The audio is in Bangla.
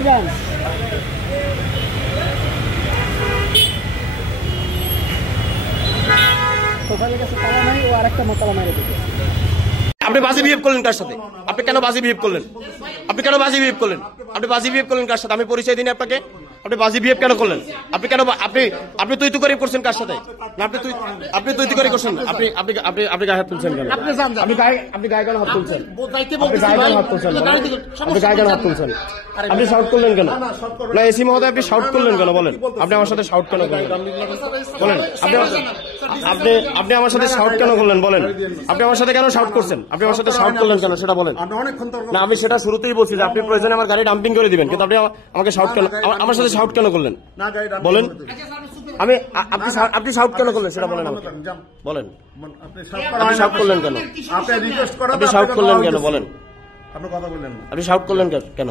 কই যান? সোফার কাছে তালা নাই, ও আরেকটা মোতালা মারে দিবে। আপনি বাজে বিহেভ করলেন কার সাথে? আপনি কেন বাজে বিহেভ করলেন? আপনি কেন বাজে বিহেভ করলেন? আপনি বাজে বিহেভ করলেন কার সাথে? আমি পরিচয় দিন আপনাকে। আপনি বাজে বিহেভ কেন করলেন? আপনি কেন আপনি তুই করে করছেন কার সাথে? না আপনি তুই করে করছেন। আপনি গায়ে হাত তুলছেন কেন? আপনি গায়ে কেন হাত তুলছেন? আপনি গায়ে কেন হাত তুলছেন? আপনি গায়ে কেন হাত তুলছেন? আপনি শাউট করলেন কেন? না এসি মহোদয়, আপনি শাউট করলেন কেন বলেন? আপনি আমার সাথে শাউট কেন করলেন বলেন? আপনি আমার সাথে শাউট কেন করলেন বলেন? আপনি আমার সাথে কেন শাউট করছেন? আপনি আমার সাথে শাউট করলেন কেন সেটা বলেন। না আমি সেটা শুরুতেই বলছি যে আপনি প্রয়োজনে আমার গাড়ি ডাম্পিং করে দিবেন, কিন্তু আপনি আমাকে শাউট কেন, আমার সাথে শাউট কেন করলেন বলেন? আপনি শাউট কেন করলেন সেটা বলেন আমাকে। বলেন আপনি শাউট করলেন কেন? আপনি শাউট করলেন কেন বলেন? আপনি শাউট করলেন কেন?